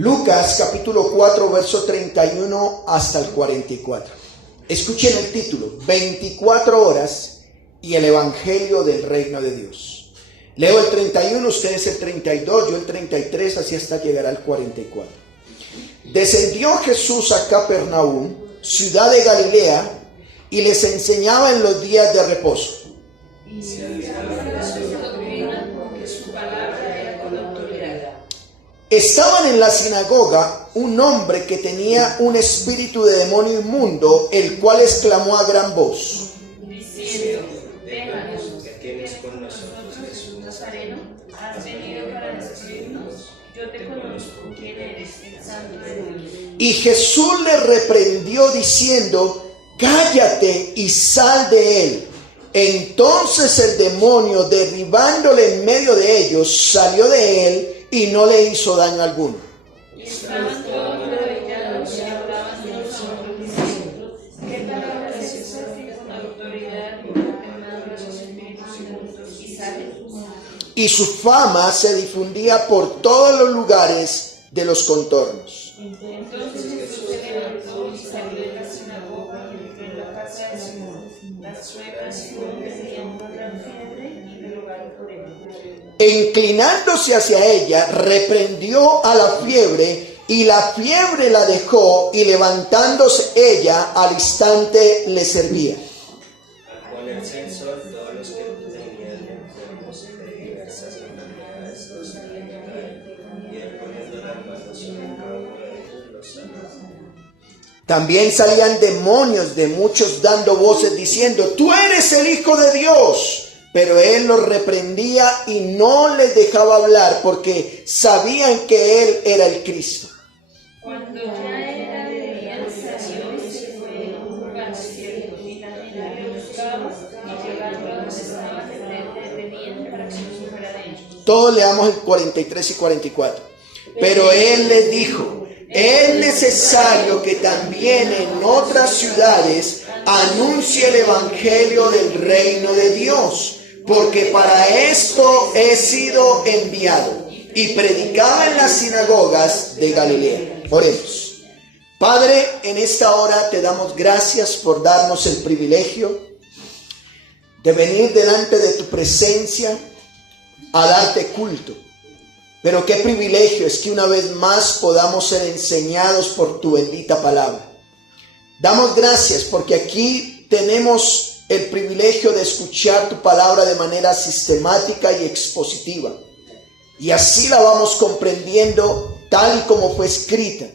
Lucas capítulo 4, verso 31 hasta el 44. Escuchen el título: 24 horas y el evangelio del reino de Dios. Leo el 31, ustedes el 32, yo el 33, así hasta llegar al 44. Descendió Jesús a Capernaum, ciudad de Galilea, y les enseñaba en los días de reposo. Estaban en la sinagoga un hombre que tenía un espíritu de demonio inmundo, el cual exclamó a gran voz, diciendo: déjanos, que tienes con nosotros, Jesús Nazareno. ¿Has venido para destruirnos? Yo te conozco, quién eres, el Santo de Dios. Y Jesús le reprendió diciendo: cállate y sal de él. Entonces el demonio, derribándole en medio de ellos, salió de él y no le hizo daño alguno. Y estaban todos maravillados y hablaban de los hombres diciendo: ¿qué palabras es esa que con autoridad manda los espíritus inmundos y salen? Y su fama se difundía por todos los lugares de los contornos. Entonces Jesús se levantó y salió de la sinagoga y entró en la casa de Simón. Las suegras de Simón tenían una gran fiebre y le rogaron por él. E inclinándose hacia ella, reprendió a la fiebre, y la fiebre la dejó, y levantándose ella, al instante le servía. Al ponerse el sol, todos los que tenían enfermos de diversas enfermedades los salían a él, y él poniendo las manos sobre cada uno de ellos los sanaba. También salían demonios de muchos dando voces diciendo: tú eres el Hijo de Dios. Pero él los reprendía y no les dejaba hablar, porque sabían que él era el Cristo. Cuando ya era de día, salió y se fue a un lugar desierto, y la gente le buscaba, y llegando a donde estaba el tenían para que no se fuera de ellos. Todos leamos el 43 y 44. Pero él les dijo: es necesario que también en otras ciudades anuncie el evangelio del reino de Dios, porque para esto he sido enviado. Y predicaba en las sinagogas de Galilea. Oremos. Padre, en esta hora te damos gracias por darnos el privilegio de venir delante de tu presencia a darte culto. Pero qué privilegio es que una vez más podamos ser enseñados por tu bendita palabra. Damos gracias porque aquí tenemos el privilegio de escuchar tu palabra de manera sistemática y expositiva. Y así la vamos comprendiendo tal y como fue escrita.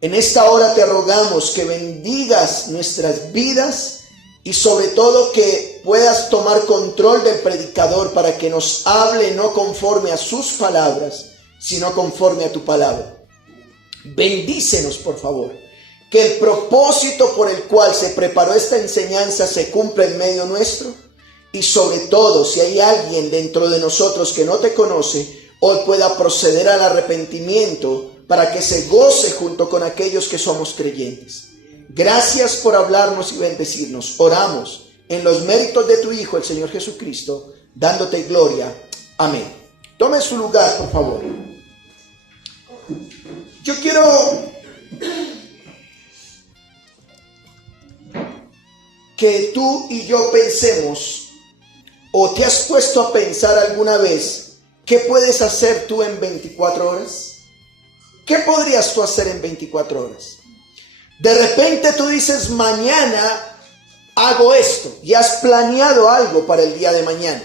En esta hora te rogamos que bendigas nuestras vidas y sobre todo que puedas tomar control del predicador para que nos hable no conforme a sus palabras, sino conforme a tu palabra. Bendícenos, por favor. Que el propósito por el cual se preparó esta enseñanza se cumpla en medio nuestro. Y sobre todo, si hay alguien dentro de nosotros que no te conoce, hoy pueda proceder al arrepentimiento para que se goce junto con aquellos que somos creyentes. Gracias por hablarnos y bendecirnos. Oramos en los méritos de tu Hijo, el Señor Jesucristo, dándote gloria. Amén. Tome su lugar, por favor. Yo quiero que tú y yo pensemos, o te has puesto a pensar alguna vez, ¿qué puedes hacer tú en 24 horas? ¿Qué podrías tú hacer en 24 horas? De repente tú dices: mañana hago esto, y has planeado algo para el día de mañana.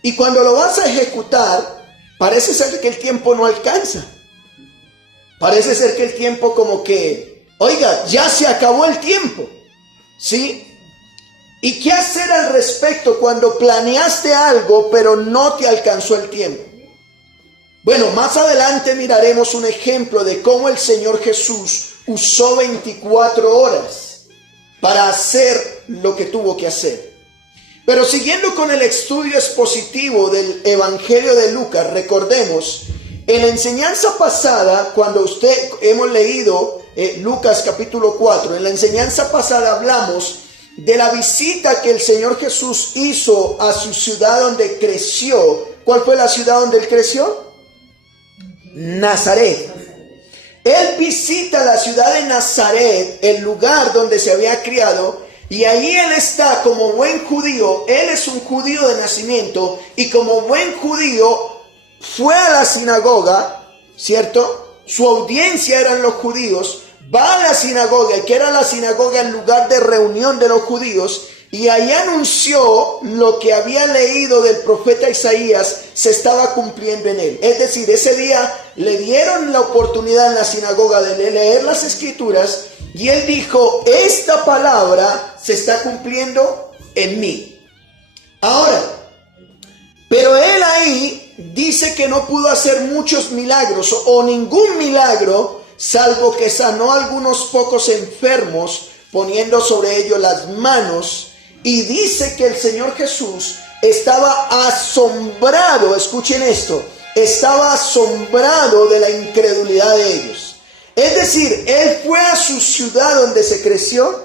Y cuando lo vas a ejecutar, parece ser que el tiempo no alcanza. Parece ser que el tiempo como que, oiga, ya se acabó el tiempo. ¿Sí? ¿Y qué hacer al respecto cuando planeaste algo pero no te alcanzó el tiempo? Bueno, más adelante miraremos un ejemplo de cómo el Señor Jesús usó 24 horas para hacer lo que tuvo que hacer. Pero siguiendo con el estudio expositivo del Evangelio de Lucas, recordemos, en la enseñanza pasada, cuando hemos leído Lucas capítulo 4, en la enseñanza pasada hablamos de la visita que el Señor Jesús hizo a su ciudad donde creció. ¿Cuál fue la ciudad donde él creció? Nazaret. Él visita la ciudad de Nazaret, el lugar donde se había criado, y ahí él está como buen judío. Él es un judío de nacimiento y como buen judío fue a la sinagoga, ¿cierto? Su audiencia eran los judíos. Va a la sinagoga, que era la sinagoga el lugar de reunión de los judíos, y ahí anunció lo que había leído del profeta Isaías se estaba cumpliendo en él. Es decir, ese día le dieron la oportunidad en la sinagoga de leer las escrituras y él dijo, esta palabra se está cumpliendo en mí. Ahora, pero él ahí dice que no pudo hacer muchos milagros o ningún milagro, salvo que sanó a algunos pocos enfermos poniendo sobre ellos las manos. Y dice que el Señor Jesús estaba asombrado, escuchen esto, estaba asombrado de la incredulidad de ellos. Es decir, él fue a su ciudad donde se creció,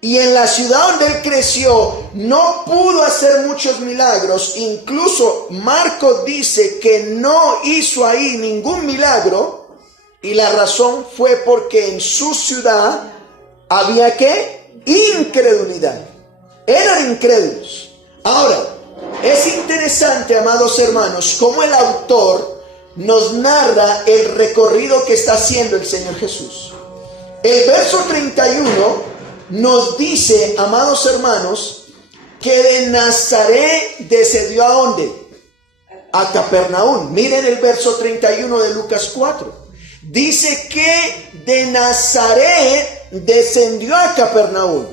y en la ciudad donde él creció no pudo hacer muchos milagros. Incluso Marcos dice que no hizo ahí ningún milagro, y la razón fue porque en su ciudad había ¿qué? Incredulidad. Eran incrédulos. Ahora, es interesante, amados hermanos, cómo el autor nos narra el recorrido que está haciendo el Señor Jesús. El verso 31 nos dice, amados hermanos, que de Nazaret descendió ¿a dónde? A Capernaum. Miren el verso 31 de Lucas 4. Dice que de Nazaret descendió a Capernaum.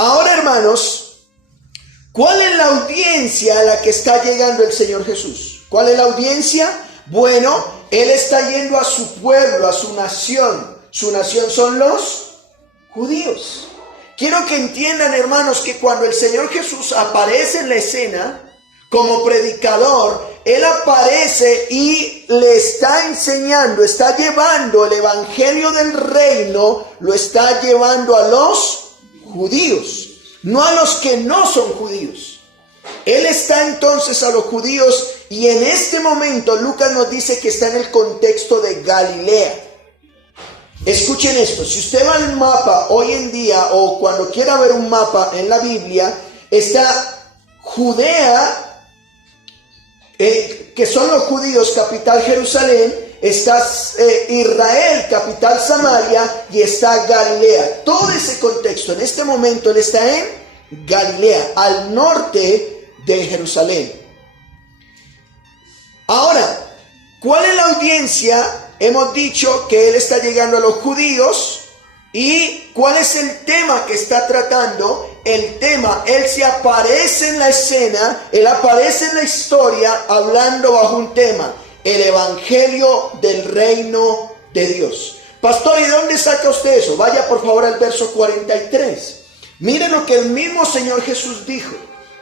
Ahora, hermanos, ¿cuál es la audiencia a la que está llegando el Señor Jesús? ¿Cuál es la audiencia? Bueno, Él está yendo a su pueblo, a su nación. Su nación son los judíos. Quiero que entiendan, hermanos, que cuando el Señor Jesús aparece en la escena como predicador, Él aparece y le está enseñando, está llevando el evangelio del reino, lo está llevando a los judíos, no a los que no son judíos. Él está entonces a los judíos, y en este momento Lucas nos dice que está en el contexto de Galilea. Escuchen esto, si usted va al mapa hoy en día o cuando quiera ver un mapa en la Biblia, está Judea, que son los judíos, capital Jerusalén, está Israel, capital Samaria, y está Galilea. Todo ese contexto, en este momento él está en Galilea, al norte de Jerusalén. Ahora, ¿cuál es la audiencia? Hemos dicho que él está llegando a los judíos. ¿Y cuál es el tema que está tratando? El tema, él se aparece en la escena, él aparece en la historia hablando bajo un tema: el evangelio del reino de Dios. Pastor, ¿y de dónde saca usted eso? Vaya por favor al verso 43. Miren lo que el mismo Señor Jesús dijo.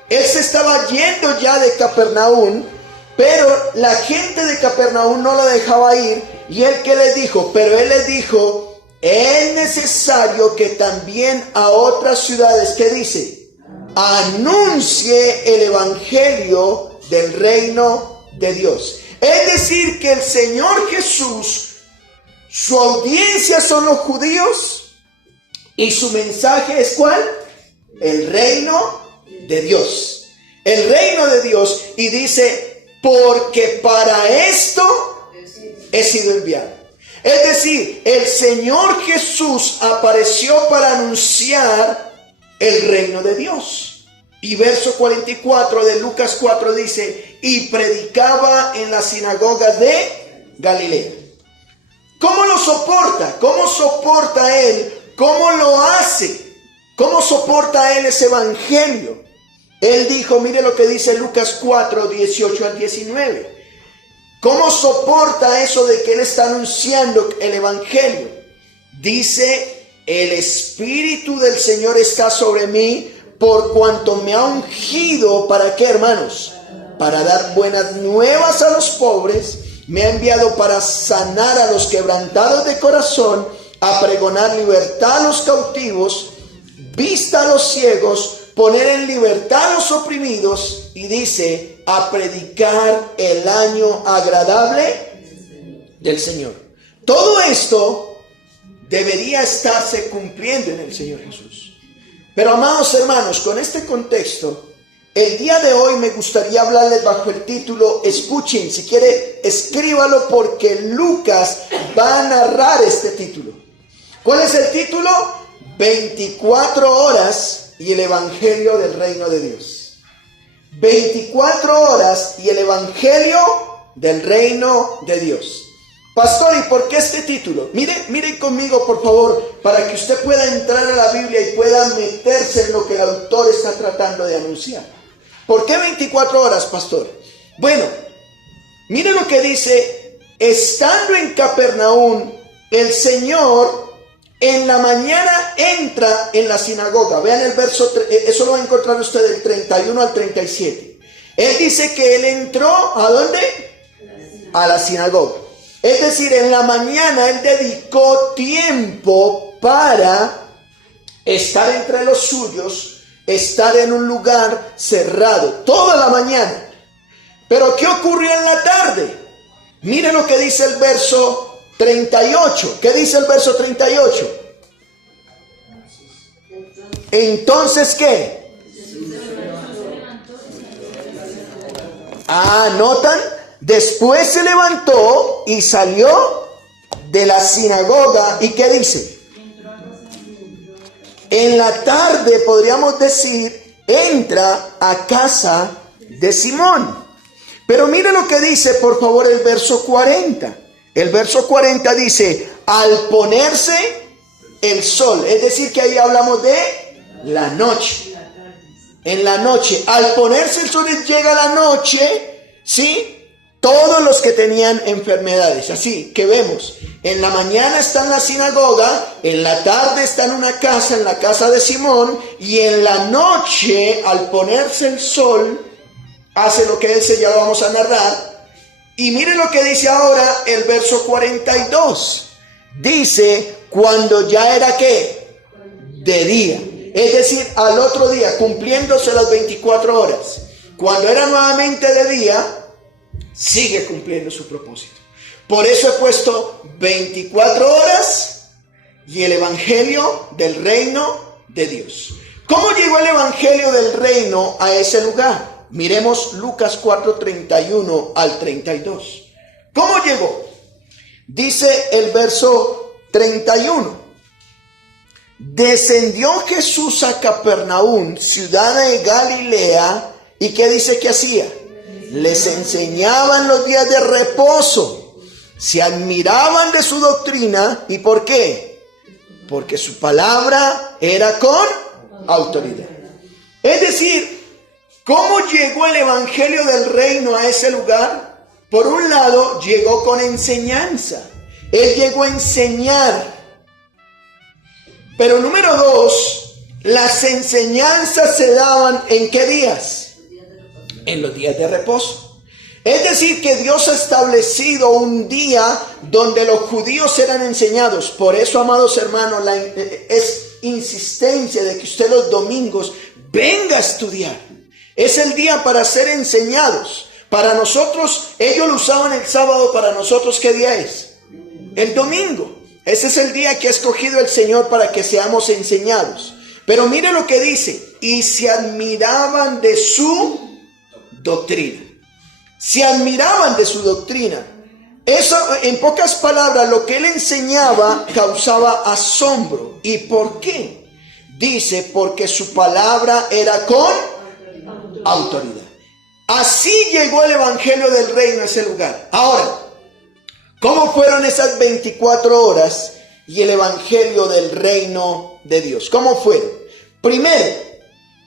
Él se estaba yendo ya de Capernaum, pero la gente de Capernaum no lo dejaba ir. ¿Y él qué les dijo? Pero él les dijo: es necesario que también a otras ciudades, ¿qué dice? Anuncie el evangelio del reino de Dios. Es decir, que el Señor Jesús, su audiencia son los judíos, y su mensaje es ¿cuál? El reino de Dios. El reino de Dios. Y dice: porque para esto he sido enviado. Es decir, el Señor Jesús apareció para anunciar el reino de Dios. Y verso 44 de Lucas 4 dice: y predicaba en las sinagogas de Galilea. ¿Cómo lo soporta? ¿Cómo soporta él? ¿Cómo lo hace? ¿Cómo soporta él ese evangelio? Él dijo, mire lo que dice Lucas 4, 18 al 19. ¿Cómo soporta eso de que él está anunciando el evangelio? Dice: el Espíritu del Señor está sobre mí, por cuanto me ha ungido. ¿Para qué, hermanos? Para dar buenas nuevas a los pobres. Me ha enviado para sanar a los quebrantados de corazón, a pregonar libertad a los cautivos, vista a los ciegos, poner en libertad a los oprimidos. Y dice: a predicar el año agradable del Señor. Todo esto debería estarse cumpliendo en el Señor Jesús. Pero amados hermanos, con este contexto, el día de hoy me gustaría hablarles bajo el título, escuchen, si quiere escríbalo porque Lucas va a narrar este título. ¿Cuál es el título? 24 horas y el Evangelio del Reino de Dios. 24 horas y el Evangelio del Reino de Dios. Pastor, ¿y por qué este título? Mire conmigo, por favor, para que usted pueda entrar a la Biblia y pueda meterse en lo que el autor está tratando de anunciar. ¿Por qué 24 horas, pastor? Bueno, mire lo que dice: estando en Capernaum, el Señor en la mañana entra en la sinagoga. Vean el verso, eso lo va a encontrar usted del 31 al 37. Él dice que él entró, ¿a dónde? A la sinagoga. Es decir, en la mañana él dedicó tiempo para estar entre los suyos, estar en un lugar cerrado, toda la mañana. Pero ¿qué ocurrió en la tarde? Miren lo que dice el verso 38. ¿Qué dice el verso 38? Entonces, ¿qué? ¿Notan? Después se levantó y salió de la sinagoga. ¿Y qué dice? En la tarde, podríamos decir, entra a casa de Simón. Pero mire lo que dice, por favor, el verso 40. El verso 40 dice, al ponerse el sol. Es decir, que ahí hablamos de la noche. En la noche, al ponerse el sol, llega la noche, ¿sí? Todos los que tenían enfermedades. Así que vemos, en la mañana está en la sinagoga, en la tarde está en una casa, en la casa de Simón, y en la noche, al ponerse el sol, hace lo que dice, ya lo vamos a narrar. Y miren lo que dice ahora el verso 42. Dice, cuando ya era ¿qué? De día. Es decir, al otro día, cumpliéndose las 24 horas. Cuando era nuevamente de día, sigue cumpliendo su propósito. Por eso he puesto 24 horas y el Evangelio del Reino de Dios. ¿Cómo llegó el Evangelio del Reino a ese lugar? Miremos Lucas 4:31 al 32. ¿Cómo llegó? Dice el verso 31. Descendió Jesús a Capernaum, ciudad de Galilea, ¿y qué dice que hacía? Les enseñaban los días de reposo, se admiraban de su doctrina. ¿Y por qué? Porque su palabra era con autoridad. Es decir, ¿cómo llegó el Evangelio del Reino a ese lugar? Por un lado, llegó con enseñanza. Él llegó a enseñar. Pero número dos, las enseñanzas se daban ¿en qué días? En los días de reposo. Es decir, que Dios ha establecido un día donde los judíos eran enseñados. Por eso, amados hermanos, es insistencia de que usted los domingos venga a estudiar. Es el día para ser enseñados. Para nosotros, ellos lo usaban el sábado, para nosotros, ¿qué día es? El domingo. Ese es el día que ha escogido el Señor para que seamos enseñados. Pero mire lo que dice, y se admiraban de su doctrina. Se admiraban de su doctrina. Eso, en pocas palabras, lo que él enseñaba causaba asombro. ¿Y por qué? Dice, porque su palabra era con autoridad. Así llegó el Evangelio del Reino a ese lugar. Ahora, ¿cómo fueron esas 24 horas y el Evangelio del Reino de Dios? ¿Cómo fueron? Primero,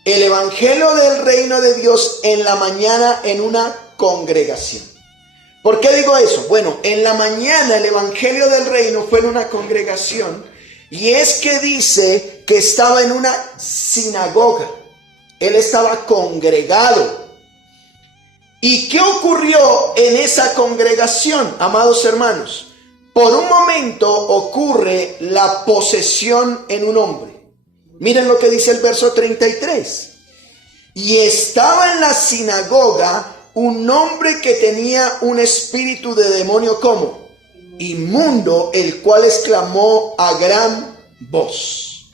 el Evangelio del Reino de Dios en la mañana en una congregación. ¿Por qué digo eso? Bueno, en la mañana el Evangelio del Reino fue en una congregación, y es que dice que estaba en una sinagoga. Él estaba congregado. ¿Y qué ocurrió en esa congregación, amados hermanos? Por un momento ocurre la posesión en un hombre. Miren lo que dice el verso 33. Y estaba en la sinagoga un hombre que tenía un espíritu de demonio, ¿cómo? inmundo, el cual exclamó a gran voz.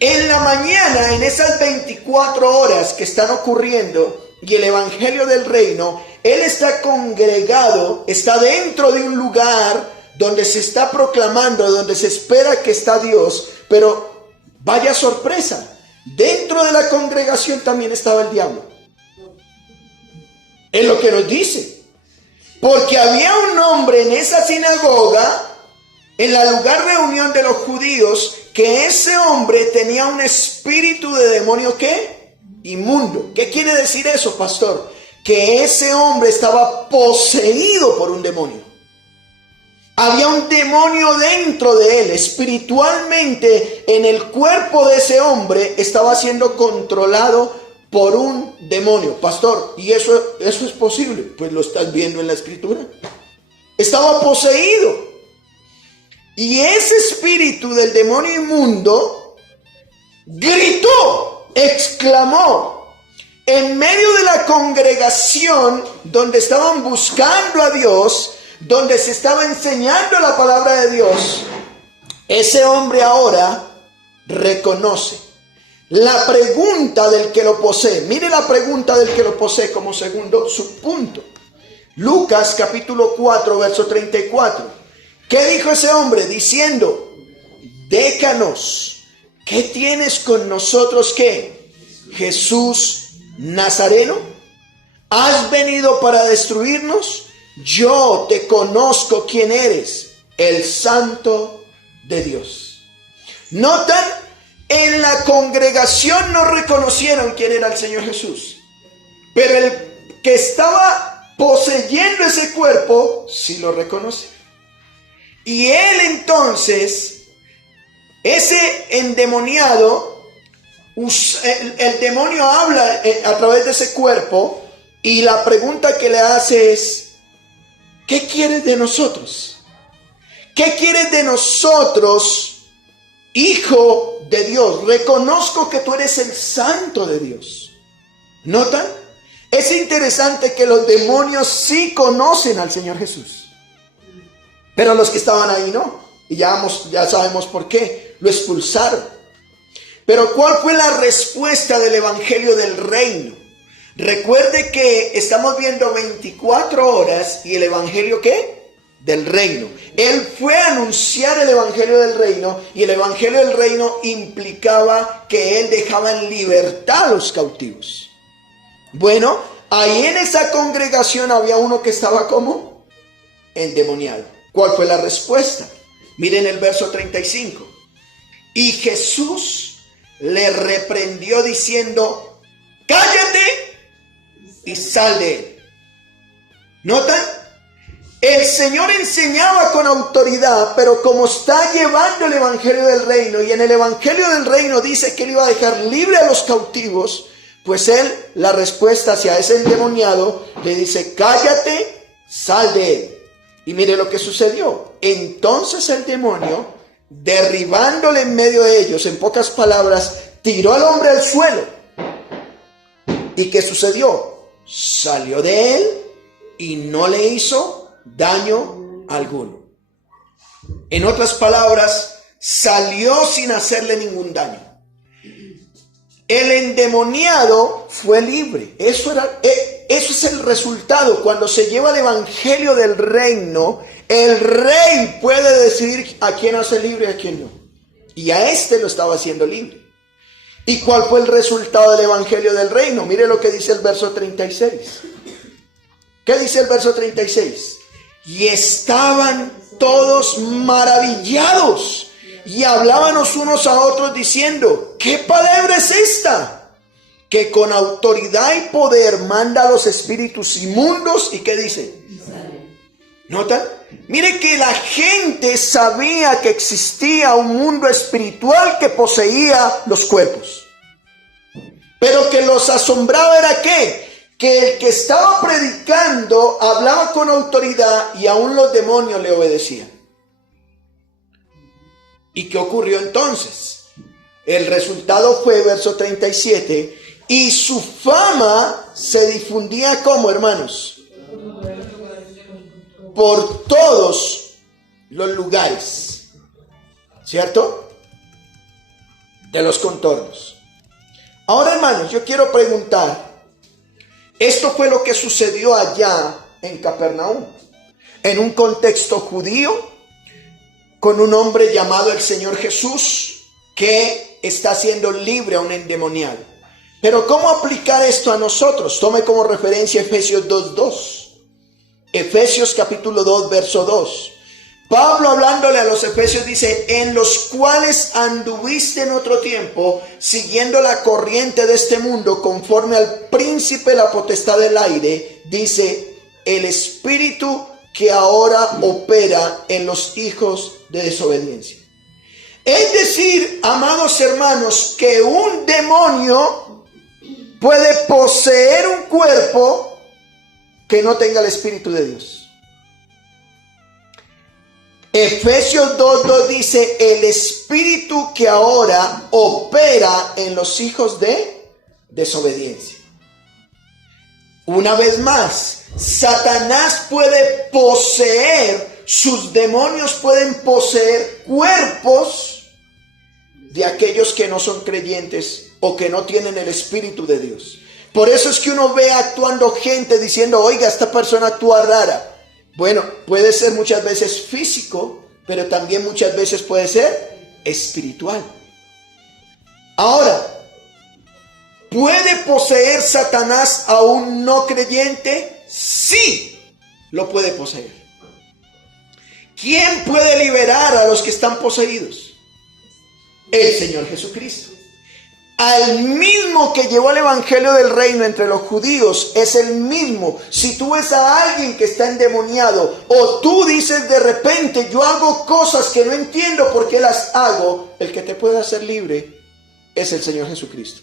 En la mañana, en esas 24 horas que están ocurriendo y el evangelio del reino, él está congregado, está dentro de un lugar donde se está proclamando, donde se espera que está Dios, pero vaya sorpresa, dentro de la congregación también estaba el diablo. Es lo que nos dice, porque había un hombre en esa sinagoga, en la lugar reunión de los judíos, que ese hombre tenía un espíritu de demonio, ¿qué? Inmundo. ¿Qué quiere decir eso, pastor? Que ese hombre estaba poseído por un demonio. Había un demonio dentro de él, espiritualmente en el cuerpo de ese hombre estaba siendo controlado por un demonio. Pastor, ¿y eso es posible? Pues lo estás viendo en la escritura. Estaba poseído. Y ese espíritu del demonio inmundo gritó, exclamó, en medio de la congregación donde estaban buscando a Dios, donde se estaba enseñando la palabra de Dios. Ese hombre ahora reconoce la pregunta del que lo posee. Mire la pregunta del que lo posee como segundo subpunto. Lucas capítulo 4, verso 34. ¿Qué dijo ese hombre? Diciendo, déjanos, ¿qué tienes con nosotros? ¿Qué? Jesús Nazareno, ¿has venido para destruirnos? Yo te conozco quién eres, el Santo de Dios. ¿Notan? En la congregación no reconocieron quién era el Señor Jesús, pero el que estaba poseyendo ese cuerpo sí lo reconoce. Y él entonces, ese endemoniado, el demonio habla a través de ese cuerpo y la pregunta que le hace es, ¿qué quieres de nosotros? ¿Qué quieres de nosotros, hijo de Dios? Reconozco que tú eres el Santo de Dios. ¿Notan? Es interesante que los demonios sí conocen al Señor Jesús. Pero los que estaban ahí no. Y ya sabemos por qué. Lo expulsaron. Pero ¿cuál fue la respuesta del evangelio del reino? Recuerde que estamos viendo 24 horas y el evangelio ¿qué? Del reino. Él fue a anunciar el evangelio del reino y el evangelio del reino implicaba que él dejaba en libertad a los cautivos. Bueno, ahí en esa congregación había uno que estaba como endemoniado. ¿Cuál fue la respuesta? Miren el verso 35. Y Jesús le reprendió diciendo, cállate y sal de él. ¿Notan? El Señor enseñaba con autoridad, pero como está llevando el evangelio del reino, y en el evangelio del reino dice que él iba a dejar libre a los cautivos, pues él, la respuesta hacia ese endemoniado, le dice, cállate, sal de él. Y mire lo que sucedió. Entonces el demonio, derribándole en medio de ellos, en pocas palabras, tiró al hombre al suelo. ¿Y qué sucedió? Salió de él y no le hizo daño alguno. En otras palabras, salió sin hacerle ningún daño. El endemoniado fue libre. Eso es el resultado. Cuando se lleva el evangelio del reino, el rey puede decidir a quién hace libre y a quién no. Y a este lo estaba haciendo libre. ¿Y cuál fue el resultado del evangelio del reino? Mire lo que dice el verso 36. ¿Qué dice el verso 36? Y estaban todos maravillados y hablábamos unos a otros diciendo, ¿qué palabra es esta? Que con autoridad y poder manda a los espíritus inmundos. ¿Y qué dice? ¿Notan? Mire que la gente sabía que existía un mundo espiritual que poseía los cuerpos. Pero que los asombraba era ¿qué? Que el que estaba predicando hablaba con autoridad y aún los demonios le obedecían. ¿Y qué ocurrió entonces? El resultado fue, verso 37, y su fama se difundía ¿cómo, hermanos? Por todos los lugares, ¿cierto? De los contornos. Ahora, hermanos, yo quiero preguntar, esto fue lo que sucedió allá en Capernaum, en un contexto judío, con un hombre llamado el Señor Jesús, que está siendo libre a un endemoniado. Pero ¿cómo aplicar esto a nosotros? Tome como referencia Efesios 2:2. Efesios capítulo 2, verso 2. Pablo, hablándole a los efesios, dice: en los cuales anduviste en otro tiempo, siguiendo la corriente de este mundo, conforme al príncipe de la potestad del aire, dice, el espíritu que ahora opera en los hijos de desobediencia. Es decir, amados hermanos, que un demonio puede poseer un cuerpo que no tenga el Espíritu de Dios. Efesios 2:2 dice, el espíritu que ahora opera en los hijos de desobediencia. Una vez más, Satanás puede poseer, sus demonios pueden poseer cuerpos de aquellos que no son creyentes o que no tienen el Espíritu de Dios. Por eso es que uno ve actuando gente diciendo, oiga, esta persona actúa rara. Bueno, puede ser muchas veces físico, pero también muchas veces puede ser espiritual. Ahora, ¿puede poseer Satanás a un no creyente? Sí, lo puede poseer. ¿Quién puede liberar a los que están poseídos? El Señor Jesucristo. Al mismo que llevó el evangelio del reino entre los judíos, es el mismo. Si tú ves a alguien que está endemoniado, o tú dices de repente, yo hago cosas que no entiendo por qué las hago, el que te puede hacer libre es el Señor Jesucristo.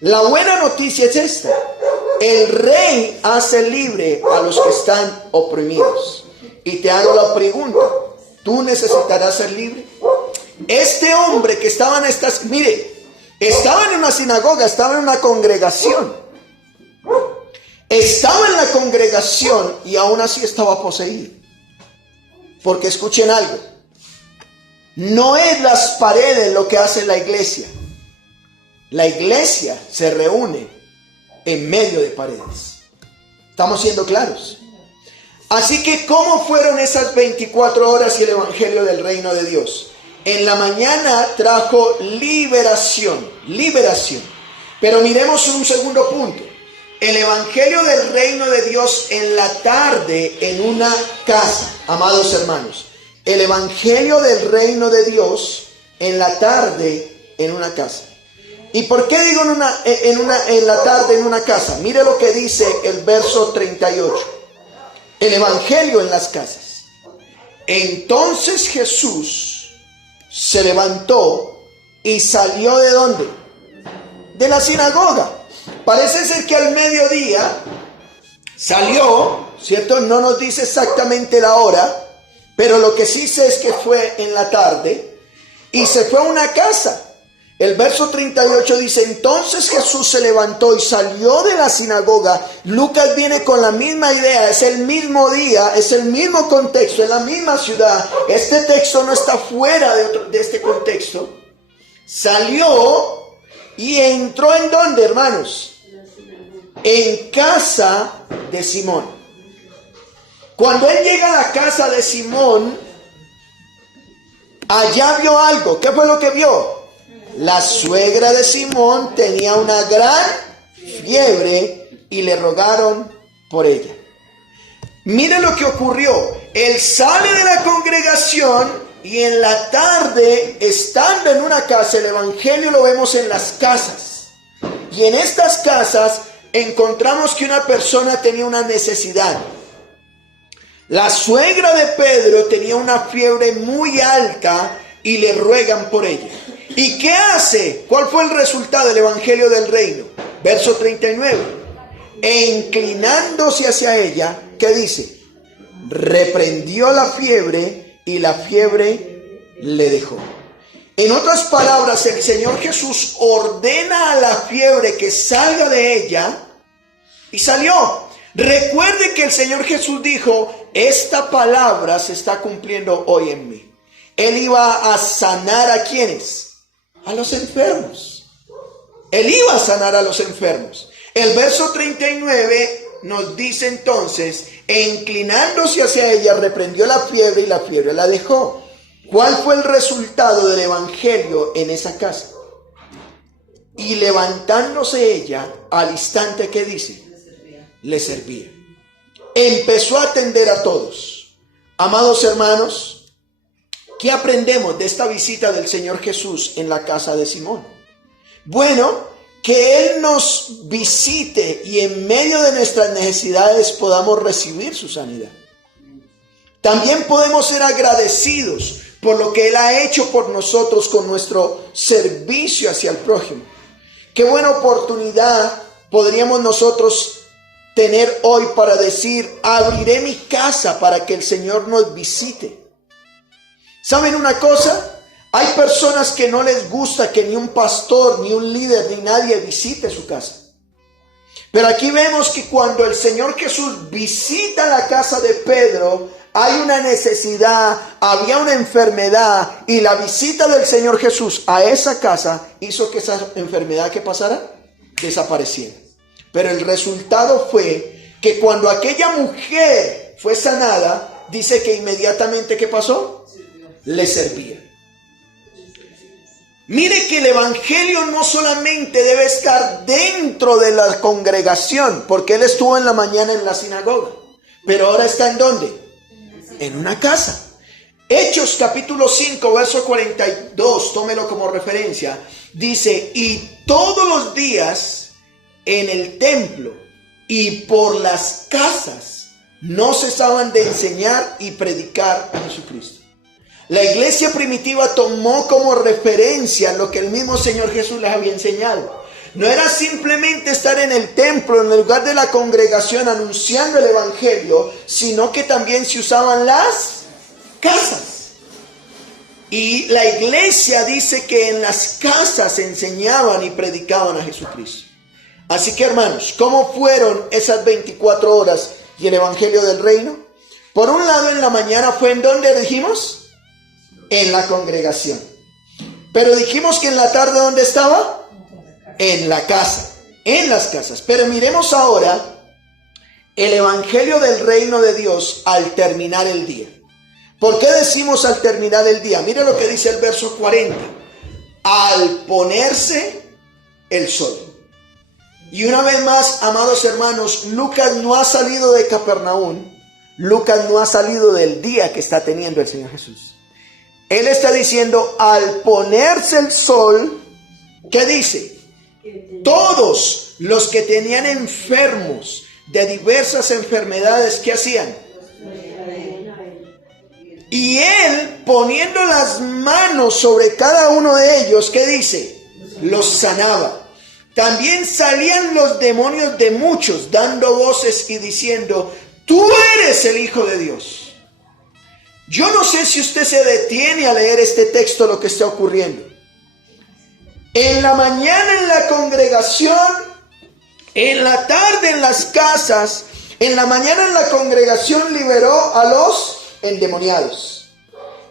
La buena noticia es esta: el Rey hace libre a los que están oprimidos. Y te hago la pregunta, ¿tú necesitarás ser libre? Este hombre que estaba en estas, mire, estaba en una sinagoga, estaba en una congregación. Estaba en la congregación y aún así estaba poseído. Porque escuchen algo, no es las paredes lo que hace la iglesia. La iglesia se reúne en medio de paredes. ¿Estamos siendo claros? Así que, ¿cómo fueron esas 24 horas y el evangelio del reino de Dios? En la mañana trajo liberación. Pero miremos un segundo punto. El evangelio del reino de Dios en la tarde en una casa, amados hermanos. El evangelio del reino de Dios en la tarde en una casa. ¿Y por qué digo en la tarde en una casa? Mire lo que dice el verso 38. El evangelio en las casas. Entonces Jesús se levantó y salió ¿de dónde? De la sinagoga. Parece ser que al mediodía salió, ¿cierto? No nos dice exactamente la hora, pero lo que sí sé es que fue en la tarde y se fue a una casa. El verso 38 dice, entonces Jesús se levantó y salió de la sinagoga. Lucas viene con la misma idea, es el mismo día, es el mismo contexto, es la misma ciudad. Este texto no está fuera de este contexto. Salió y entró ¿en dónde, hermanos? En casa de Simón. Cuando él llega a la casa de Simón, allá vio algo. ¿Qué fue lo que vio? La suegra de Simón tenía una gran fiebre y le rogaron por ella. Mire lo que ocurrió. Él sale de la congregación y en la tarde, estando en una casa, el evangelio lo vemos en las casas. Y en estas casas encontramos que una persona tenía una necesidad. La suegra de Pedro tenía una fiebre muy alta y le ruegan por ella. ¿Y qué hace? ¿Cuál fue el resultado del evangelio del reino? Verso 39. E inclinándose hacia ella, ¿qué dice? Reprendió la fiebre y la fiebre le dejó. En otras palabras, el Señor Jesús ordena a la fiebre que salga de ella y salió. Recuerde que el Señor Jesús dijo, esta palabra se está cumpliendo hoy en mí. Él iba a sanar ¿a quiénes? A los enfermos. Él iba a sanar a los enfermos. El verso 39 nos dice entonces, e inclinándose hacia ella, reprendió la fiebre y la fiebre la dejó. ¿Cuál fue el resultado del evangelio en esa casa? Y levantándose ella, al instante, ¿qué dice? Le servía. Empezó a atender a todos. Amados hermanos, ¿qué aprendemos de esta visita del Señor Jesús en la casa de Simón? Bueno, que Él nos visite y en medio de nuestras necesidades podamos recibir su sanidad. También podemos ser agradecidos por lo que Él ha hecho por nosotros con nuestro servicio hacia el prójimo. Qué buena oportunidad podríamos nosotros tener hoy para decir, abriré mi casa para que el Señor nos visite. ¿Saben una cosa? Hay personas que no les gusta que ni un pastor, ni un líder, ni nadie visite su casa. Pero aquí vemos que cuando el Señor Jesús visita la casa de Pedro, hay una necesidad, había una enfermedad, y la visita del Señor Jesús a esa casa hizo que esa enfermedad que pasara, desapareciera. Pero el resultado fue que cuando aquella mujer fue sanada, dice que inmediatamente ¿qué pasó? Le servía. Mire que el evangelio no solamente debe estar dentro de la congregación, porque él estuvo en la mañana en la sinagoga, pero ahora está ¿en dónde? En una casa. Hechos capítulo 5 verso 42, tómelo como referencia, dice, y todos los días en el templo y por las casas no cesaban de enseñar y predicar a Jesucristo. La iglesia primitiva tomó como referencia lo que el mismo Señor Jesús les había enseñado. No era simplemente estar en el templo, en el lugar de la congregación anunciando el evangelio, sino que también se usaban las casas. Y la iglesia dice que en las casas enseñaban y predicaban a Jesucristo. Así que hermanos, ¿cómo fueron esas 24 horas y el evangelio del reino? Por un lado, en la mañana fue ¿en dónde dijimos? En la congregación. Pero dijimos que en la tarde ¿dónde estaba? En la casa, en las casas. Pero miremos ahora el evangelio del reino de Dios al terminar el día. ¿Por qué decimos al terminar el día? Mire lo que dice el verso 40. Al ponerse el sol. Y una vez más, amados hermanos, Lucas no ha salido de Capernaum. Lucas no ha salido del día que está teniendo el Señor Jesús. Él está diciendo, al ponerse el sol, ¿qué dice? Todos los que tenían enfermos de diversas enfermedades, ¿qué hacían? Y él, poniendo las manos sobre cada uno de ellos, ¿qué dice? Los sanaba. También salían los demonios de muchos, dando voces y diciendo, tú eres el Hijo de Dios. Yo no sé si usted se detiene a leer este texto, lo que está ocurriendo. En la mañana en la congregación, en la tarde en las casas, en la mañana en la congregación liberó a los endemoniados.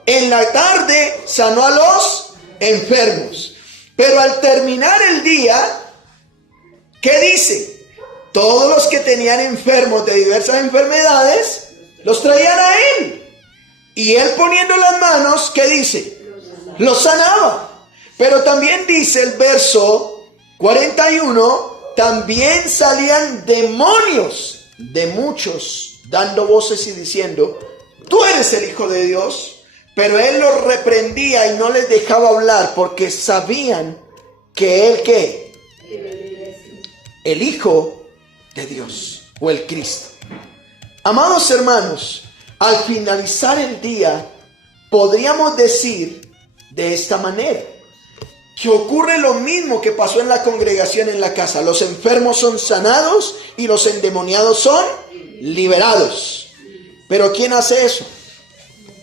En la tarde sanó a los enfermos. Pero al terminar el día, ¿qué dice? Todos los que tenían enfermos de diversas enfermedades, los traían a él. Y él poniendo las manos, ¿qué dice? Los sanaba. Pero también dice el verso 41, también salían demonios de muchos, dando voces y diciendo, tú eres el Hijo de Dios. Pero él los reprendía y no les dejaba hablar porque sabían que él, ¿qué? El Hijo de Dios o el Cristo. Amados hermanos, al finalizar el día, podríamos decir de esta manera, que ocurre lo mismo que pasó en la congregación en la casa. Los enfermos son sanados y los endemoniados son liberados. ¿Pero quién hace eso?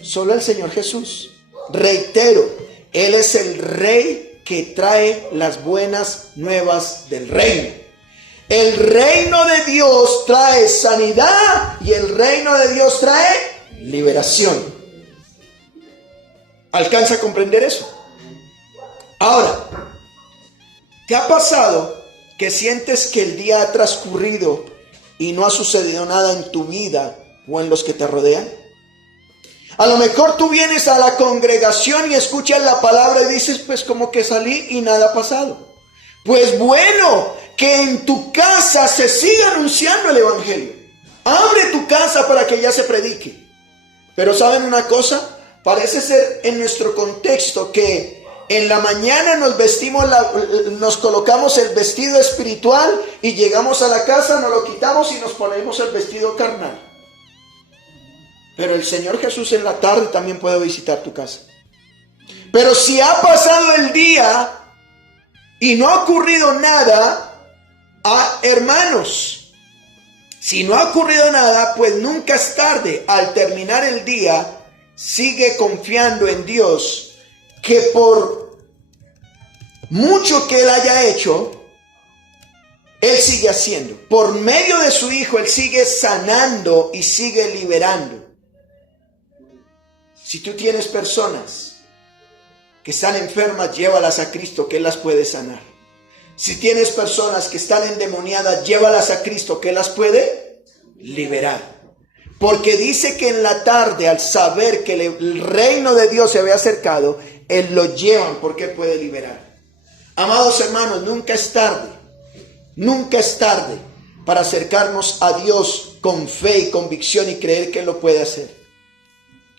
Solo el Señor Jesús. Reitero, Él es el Rey que trae las buenas nuevas del reino. El reino de Dios trae sanidad y el reino de Dios trae liberación. ¿Alcanza a comprender eso? Ahora, ¿te ha pasado que sientes que el día ha transcurrido y no ha sucedido nada en tu vida o en los que te rodean? A lo mejor tú vienes a la congregación y escuchas la palabra y dices, pues como que salí y nada ha pasado. Pues bueno, que en tu casa se siga anunciando el evangelio. Abre tu casa para que ya se predique. Pero ¿saben una cosa? Parece ser en nuestro contexto que en la mañana nos vestimos, nos colocamos el vestido espiritual y llegamos a la casa, nos lo quitamos y nos ponemos el vestido carnal. Pero el Señor Jesús en la tarde también puede visitar tu casa. Pero si ha pasado el día y no ha ocurrido nada, hermanos, si no ha ocurrido nada, pues nunca es tarde. Al terminar el día, sigue confiando en Dios, que por mucho que Él haya hecho, Él sigue haciendo. Por medio de su Hijo, Él sigue sanando y sigue liberando. Si tú tienes personas que están enfermas, llévalas a Cristo, que Él las puede sanar. Si tienes personas que están endemoniadas, llévalas a Cristo, que Él las puede liberar. Porque dice que en la tarde, al saber que el reino de Dios se había acercado, Él lo llevan porque Él puede liberar. Amados hermanos, nunca es tarde para acercarnos a Dios con fe y convicción y creer que Él lo puede hacer.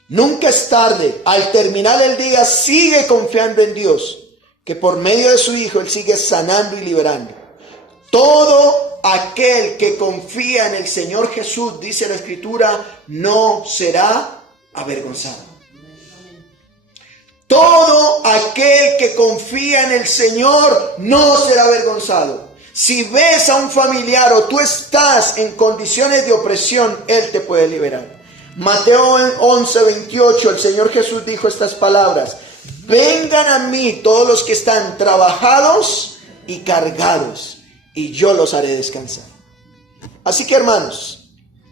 Nunca es tarde. Al terminar el día, sigue confiando en Dios, que por medio de su Hijo Él sigue sanando y liberando. Todo aquel que confía en el Señor Jesús, dice la Escritura, no será avergonzado. Todo aquel que confía en el Señor no será avergonzado. Si ves a un familiar o tú estás en condiciones de opresión, Él te puede liberar. Mateo 11:28, el Señor Jesús dijo estas palabras: vengan a mí todos los que están trabajados y cargados, y yo los haré descansar. Así que hermanos,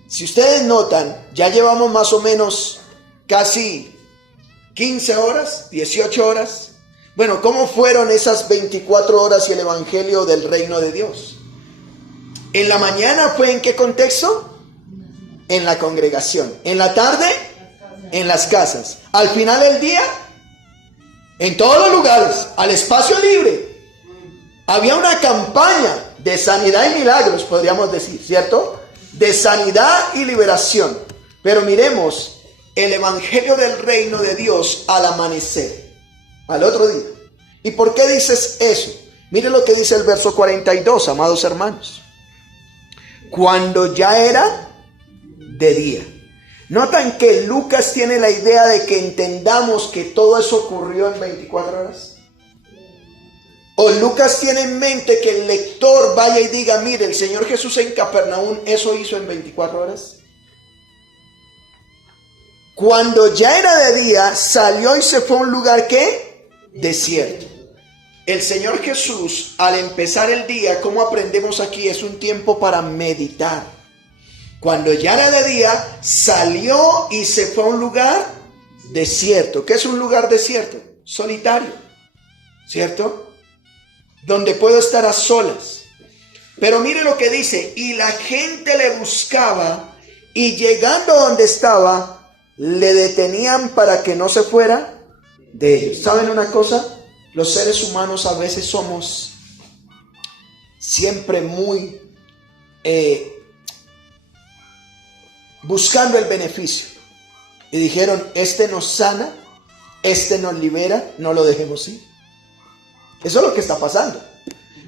si ustedes notan, ya llevamos más o menos casi 15 horas, 18 horas. Bueno, ¿cómo fueron esas 24 horas y el evangelio del reino de Dios? En la mañana fue ¿en qué contexto? En la congregación. En la tarde, en las casas. Al final del día, en todos los lugares, al espacio libre. Había una campaña de sanidad y milagros, podríamos decir, ¿cierto? De sanidad y liberación. Pero miremos el evangelio del reino de Dios al amanecer, al otro día. ¿Y por qué dices eso? Mire lo que dice el verso 42, amados hermanos. Cuando ya era de día. ¿Notan que Lucas tiene la idea de que entendamos que todo eso ocurrió en 24 horas? ¿O Lucas tiene en mente que el lector vaya y diga, mire, el Señor Jesús en Capernaum eso hizo en 24 horas? Cuando ya era de día, salió y se fue a un lugar ¿qué? Desierto. El Señor Jesús, al empezar el día, ¿cómo aprendemos aquí? Es un tiempo para meditar. Cuando ya era de día, salió y se fue a un lugar desierto. ¿Qué es un lugar desierto? Solitario, ¿cierto? Donde puedo estar a solas. Pero mire lo que dice, y la gente le buscaba, y llegando a donde estaba, le detenían para que no se fuera de ellos. ¿Saben una cosa? Los seres humanos a veces somos siempre muy buscando el beneficio. Y dijeron, este nos sana, este nos libera, no lo dejemos ir. Eso es lo que está pasando.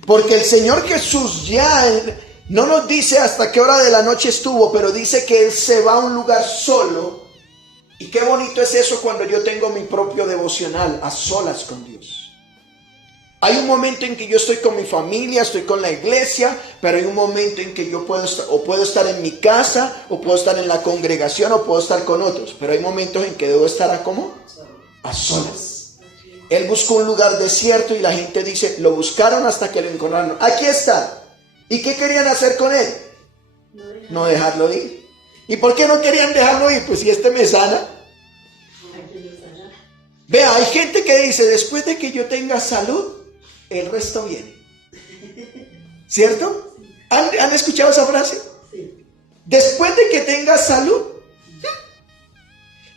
Porque el Señor Jesús ya no nos dice hasta qué hora de la noche estuvo, pero dice que Él se va a un lugar solo. Y qué bonito es eso cuando yo tengo mi propio devocional a solas con Dios. Hay un momento en que yo estoy con mi familia, estoy con la iglesia, pero hay un momento en que yo puedo estar en mi casa, o puedo estar en la congregación, o puedo estar con otros. Pero hay momentos en que debo estar a solas. Él buscó un lugar desierto y la gente dice, lo buscaron hasta que lo encontraron. Aquí está. ¿Y qué querían hacer con él? No dejarlo ir. ¿Y por qué no querían dejarlo ir? Pues si este me sana. Vea, hay gente que dice, después de que yo tenga salud, el resto viene. ¿Cierto? ¿Han escuchado esa frase? Después de que tenga salud.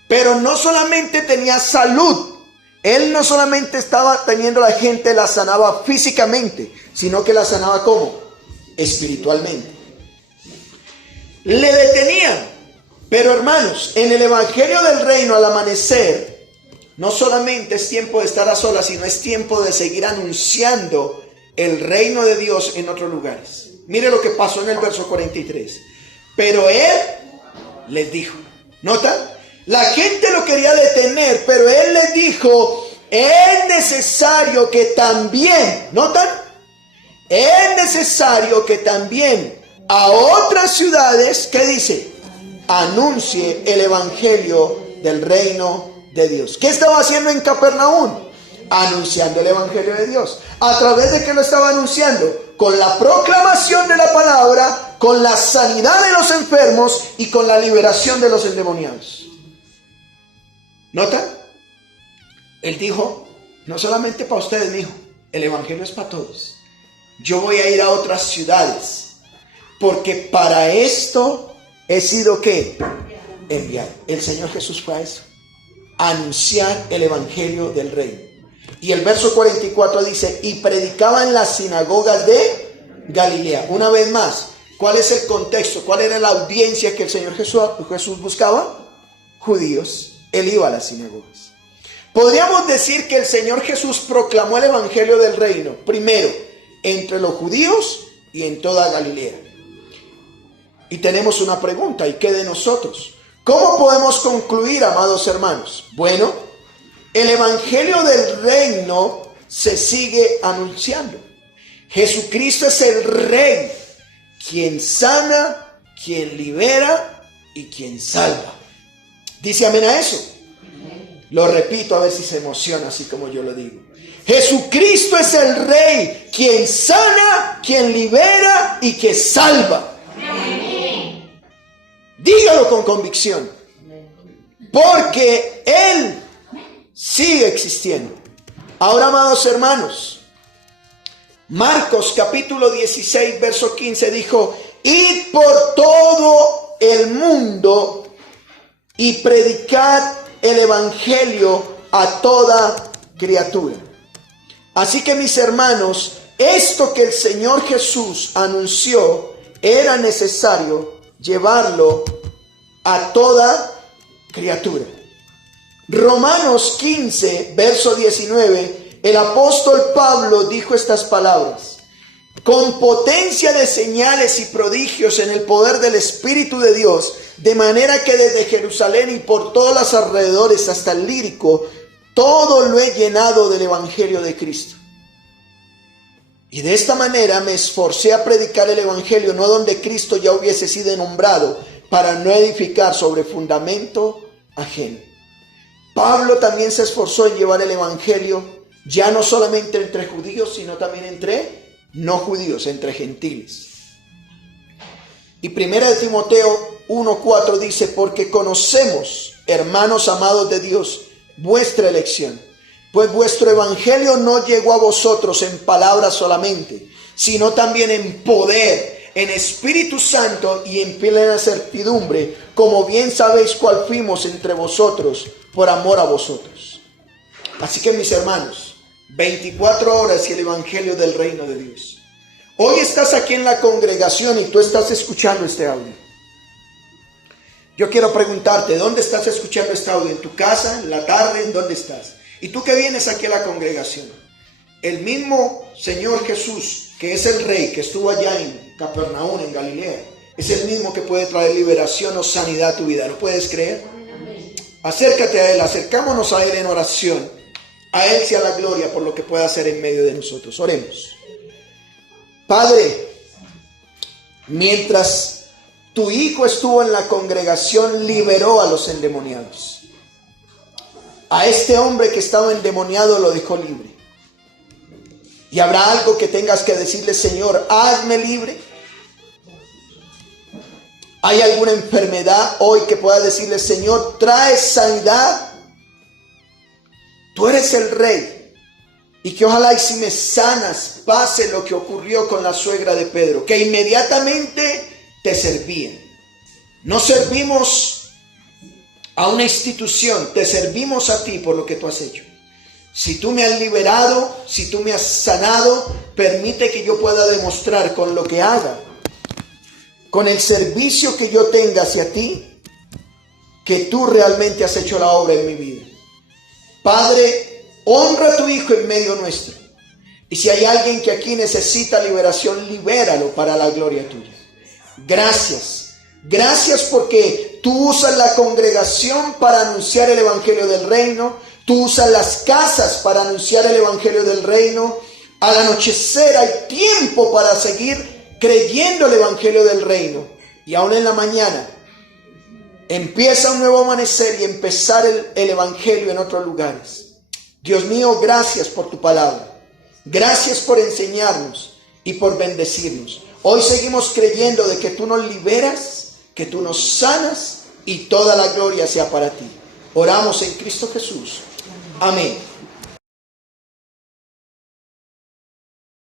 Pero no solamente tenía salud. Él no solamente estaba teniendo la gente, la sanaba físicamente, sino que la sanaba ¿cómo? Espiritualmente. Le detenían. Pero hermanos, en el evangelio del reino al amanecer, no solamente es tiempo de estar a solas, sino es tiempo de seguir anunciando el reino de Dios en otros lugares. Mire lo que pasó en el verso 43. Pero él les dijo, ¿notan? La gente lo quería detener, pero él les dijo, es necesario que también, ¿notan? Es necesario que también a otras ciudades, ¿qué dice? Anuncie el evangelio del reino de Dios. ¿Qué estaba haciendo en Capernaum? Anunciando el evangelio de Dios. ¿A través de qué lo estaba anunciando? Con la proclamación de la palabra, con la sanidad de los enfermos y con la liberación de los endemoniados. ¿Notan? Él dijo, no solamente para ustedes, mi hijo, el evangelio es para todos. Yo voy a ir a otras ciudades, porque para esto he sido ¿qué? Enviado. El Señor Jesús fue a eso, a anunciar el evangelio del reino. Y el verso 44 dice, y predicaba en las sinagogas de Galilea. Una vez más, ¿cuál es el contexto? ¿Cuál era la audiencia que el Señor Jesús buscaba? Judíos. Él iba a las sinagogas. Podríamos decir que el Señor Jesús proclamó el evangelio del reino, primero, entre los judíos y en toda Galilea. Y tenemos una pregunta, ¿y qué de nosotros? ¿Cómo podemos concluir, amados hermanos? Bueno, el evangelio del reino se sigue anunciando. Jesucristo es el Rey, quien sana, quien libera y quien salva. ¿Dice amén a eso? Lo repito a ver si se emociona así como yo lo digo. Jesucristo es el Rey, quien sana, quien libera y que salva. Dígalo con convicción, porque Él sigue existiendo. Ahora, amados hermanos, Marcos capítulo 16, verso 15 dijo, id por todo el mundo y predicad el evangelio a toda criatura. Así que, mis hermanos, esto que el Señor Jesús anunció era necesario llevarlo a toda criatura. Romanos 15, verso 19, el apóstol Pablo dijo estas palabras: con potencia de señales y prodigios en el poder del Espíritu de Dios, de manera que desde Jerusalén y por todos los alrededores hasta el Lírico, todo lo he llenado del Evangelio de Cristo. Y de esta manera me esforcé a predicar el Evangelio, no donde Cristo ya hubiese sido nombrado, para no edificar sobre fundamento ajeno. Pablo también se esforzó en llevar el Evangelio, ya no solamente entre judíos, sino también entre no judíos, entre gentiles. Y 1 Timoteo 1:4 dice: porque conocemos, hermanos amados de Dios, vuestra elección, pues vuestro evangelio no llegó a vosotros en palabras solamente, sino también en poder, en Espíritu Santo y en plena certidumbre, como bien sabéis cuál fuimos entre vosotros por amor a vosotros. Así que, mis hermanos, 24 horas y el evangelio del reino de Dios. Hoy estás aquí en la congregación y tú estás escuchando este audio. Yo quiero preguntarte, ¿dónde estás escuchando este audio? ¿En tu casa? ¿En la tarde? ¿En dónde estás? Y tú que vienes aquí a la congregación, el mismo Señor Jesús, que es el Rey, que estuvo allá en Capernaum, en Galilea, es el mismo que puede traer liberación o sanidad a tu vida. ¿Lo puedes creer? Acércate a Él, acercámonos a Él en oración. A Él sea la gloria por lo que pueda hacer en medio de nosotros. Oremos. Padre, mientras tu hijo estuvo en la congregación, liberó a los endemoniados. A este hombre que estaba endemoniado lo dejó libre. Y habrá algo que tengas que decirle: Señor, hazme libre. ¿Hay alguna enfermedad hoy que pueda decirle: Señor, trae sanidad? Tú eres el Rey. Y que ojalá y si me sanas pase lo que ocurrió con la suegra de Pedro, que inmediatamente te servían. No servimos a una institución, te servimos a ti por lo que tú has hecho. Si tú me has liberado, si tú me has sanado, permite que yo pueda demostrar con lo que haga, con el servicio que yo tenga hacia ti, que tú realmente has hecho la obra en mi vida. Padre, honra a tu Hijo en medio nuestro. Y si hay alguien que aquí necesita liberación, libéralo para la gloria tuya. Gracias. Gracias porque tú usas la congregación para anunciar el evangelio del reino. Tú usas las casas para anunciar el evangelio del reino. Al anochecer hay tiempo para seguir creyendo el evangelio del reino. Y aún en la mañana empieza un nuevo amanecer y empezar el evangelio en otros lugares. Dios mío, gracias por tu palabra. Gracias por enseñarnos y por bendecirnos. Hoy seguimos creyendo de que tú nos liberas, que tú nos sanas y toda la gloria sea para ti. Oramos en Cristo Jesús. Amén.